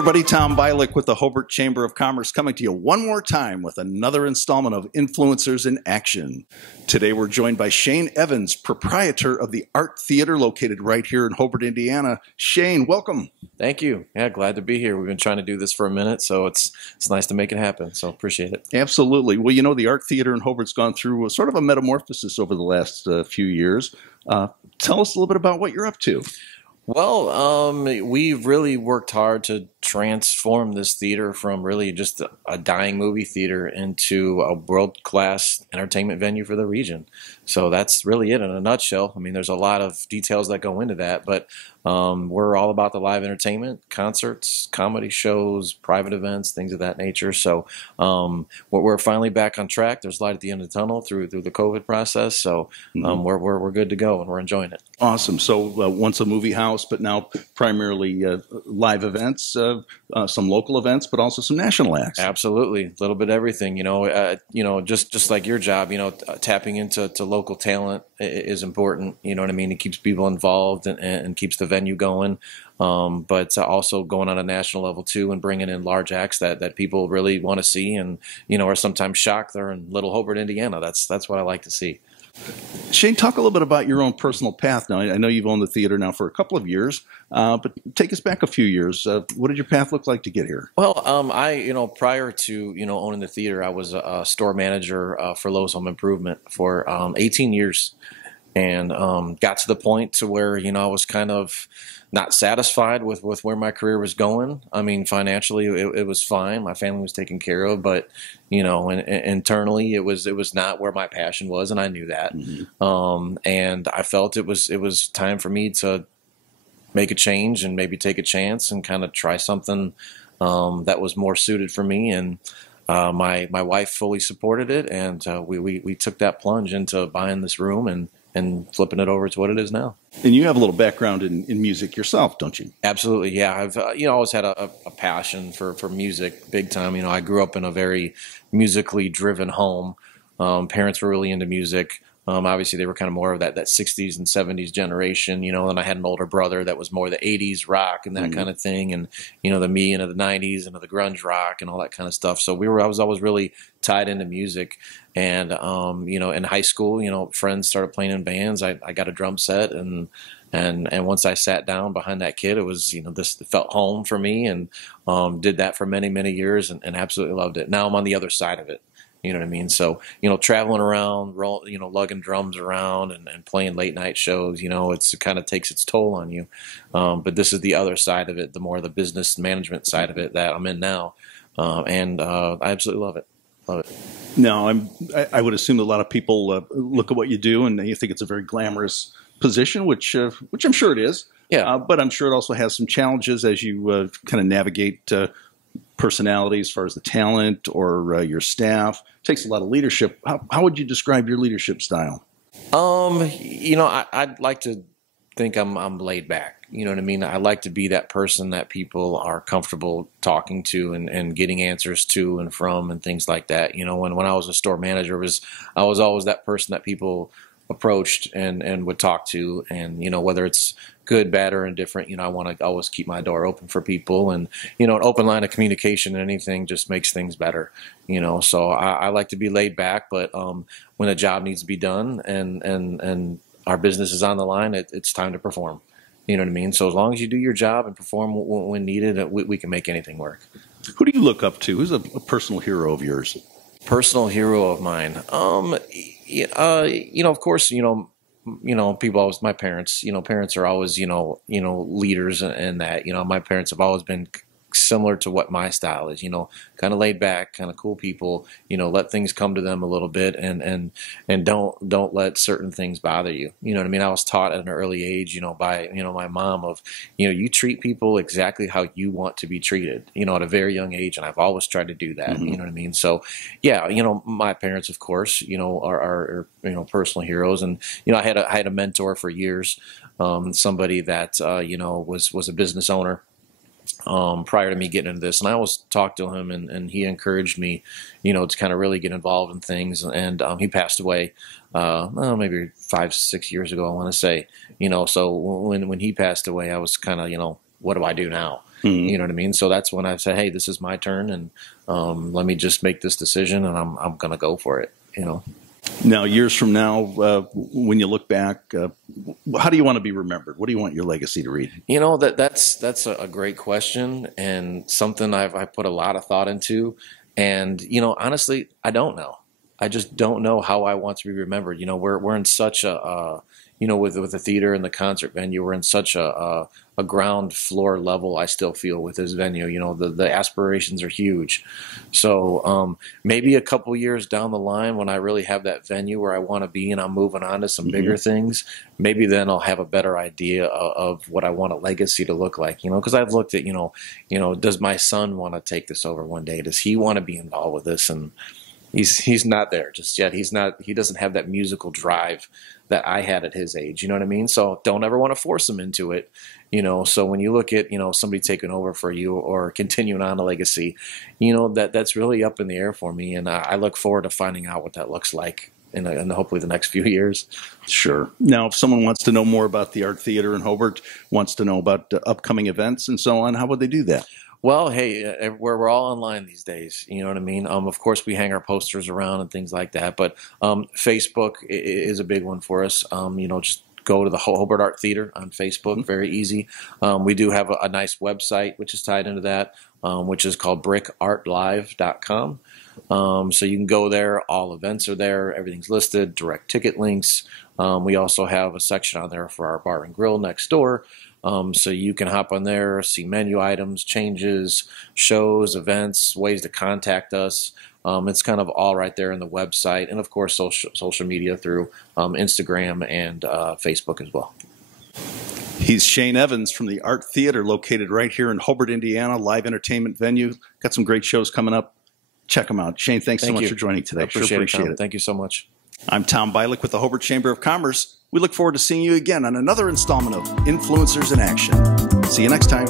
everybody, Tom Bialik with the Hobart Chamber of Commerce coming to you one more time with another installment of Influencers in Action. Today we're joined by Shane Evans, proprietor of the Art Theater located right here in Hobart, Indiana. Shane, welcome. Thank you. Yeah, glad to be here. We've been trying to do this for a minute, so it's nice to make it happen, so appreciate it. Absolutely. Well, you know, the Art Theater in Hobart's gone through a sort of a metamorphosis over the last few years. Tell us a little bit about what you're up to. Well, we've really worked hard to transform this theater from really just a dying movie theater into a world-class entertainment venue for the region. So that's really it in a nutshell. I mean, there's a lot of details that go into that, but we're all about the live entertainment, concerts, comedy shows, private events, things of that nature. So we're finally back on track. There's light at the end of the tunnel through the COVID process. So we're good to go and we're enjoying it. Awesome. So once a movie house, but now primarily live events, some local events, but also some national acts. Absolutely, a little bit of everything. Just like your job, tapping into local talent is important. You know what I mean? It keeps people involved and keeps the venue going. But also going on a national level too, and bringing in large acts that people really want to see, and are sometimes shocked they're in Little Hobart, Indiana. That's what I like to see. Shane, talk a little bit about your own personal path. Now, I know you've owned the theater now for a couple of years, but take us back a few years. What did your path look like to get here? Well, prior to, owning the theater, I was a store manager for Lowe's Home Improvement for 18 years, and got to the point to where, I was kind of not satisfied with where my career was going. I mean, financially, it was fine. My family was taken care of, but internally, it was not where my passion was, and I knew that. Mm-hmm. And I felt it was time for me to make a change and maybe take a chance and kind of try something that was more suited for me. And my wife fully supported it, and we took that plunge into buying this room and flipping it over to what it is now. And you have a little background in music yourself, don't you? Absolutely, yeah. I've always had a passion for music, big time. I grew up in a very musically driven home. Parents were really into music. Obviously, they were kind of more of that 60s and 70s generation, and I had an older brother that was more the 80s rock and that kind of thing, and, the me into the 90s and the grunge rock and all that kind of stuff. So I was always really tied into music. And, in high school, friends started playing in bands. I got a drum set, and once I sat down behind that kid, it was, this felt home for me, and did that for many, many years, and absolutely loved it. Now I'm on the other side of it. You know what I mean? So, traveling around, lugging drums around and playing late night shows, it kind of takes its toll on you. But this is the other side of it, the more the business management side of it that I'm in now. And I absolutely love it. Love it. Now, I would assume that a lot of people look at what you do and you think it's a very glamorous position, which I'm sure it is. Yeah. But I'm sure it also has some challenges as you kind of navigate personality as far as the talent or your staff. It takes a lot of leadership. How would you describe your leadership style? I'd like to think I'm laid back. You know what I mean? I like to be that person that people are comfortable talking to and getting answers to and from and things like that. When I was a store manager, I was always that person that people approached and would talk to, and whether it's good, bad, or indifferent, I want to always keep my door open for people, and an open line of communication and anything just makes things better. So I like to be laid back, but when a job needs to be done and our business is on the line, it's time to perform. You know what I mean? So as long as you do your job and perform when needed, we can make anything work. Who do you look up to? Who's a personal hero of yours? Personal hero of mine. Of course, people always, my parents, parents are always, leaders in that, my parents have always been similar to what my style is, kind of laid back, kind of cool people, let things come to them a little bit and don't let certain things bother you. You know what I mean? I was taught at an early age, by, my mom of, you treat people exactly how you want to be treated, at a very young age. And I've always tried to do that. Mm-hmm. You know what I mean? So yeah, my parents, of course, are personal heroes. And, I had a mentor for years, somebody that, was a business owner. Prior to me getting into this, and I always talked to him, and he encouraged me, to kind of really get involved in things. And he passed away, maybe 5-6 years ago, I want to say. So when he passed away, I was kind of, what do I do now? Mm-hmm. You know what I mean? So that's when I said, hey, this is my turn, and let me just make this decision, and I'm going to go for it. You know. Now, years from now, when you look back, how do you want to be remembered? What do you want your legacy to read? You know, that's a great question, and something I put a lot of thought into. And you know, honestly, I don't know. I just don't know how I want to be remembered. You know, we're in such a you know, with the theater and the concert venue, we're in such a ground floor level. I still feel with this venue, you know, the aspirations are huge. So maybe a couple years down the line, when I really have that venue where I want to be, and I'm moving on to some bigger things, maybe then I'll have a better idea of what I want a legacy to look like. You know, because I've looked at, you know, does my son want to take this over one day? Does he want to be involved with this? And he's not there just yet. He doesn't have that musical drive that I had at his age. You know what I mean? So don't ever want to force him into it. You know, so when you look at, you know, somebody taking over for you or continuing on a legacy, you know, that's really up in the air for me. And I look forward to finding out what that looks like in hopefully the next few years. Sure. Now, if someone wants to know more about the Art Theater in Hobart, wants to know about upcoming events and so on, how would they do that? Well, hey, we're all online these days. You know what I mean? Of course, we hang our posters around and things like that. But Facebook is a big one for us. You know, just go to the Hobart Art Theater on Facebook. Very easy. We do have a nice website which is tied into that, which is called brickartlive.com. So you can go there. All events are there. Everything's listed. Direct ticket links. We also have a section on there for our bar and grill next door. So you can hop on there, see menu items, changes, shows, events, ways to contact us. It's kind of all right there in the website, and of course social media through Instagram and Facebook as well. He's Shane Evans from the Art Theater, located right here in Hobart, Indiana, live entertainment venue. Got some great shows coming up. Check them out. Shane, thanks so much for joining today. Appreciate it. Thank you so much. I'm Tom Bialik with the Hobart Chamber of Commerce. We look forward to seeing you again on another installment of Influencers in Action. See you next time.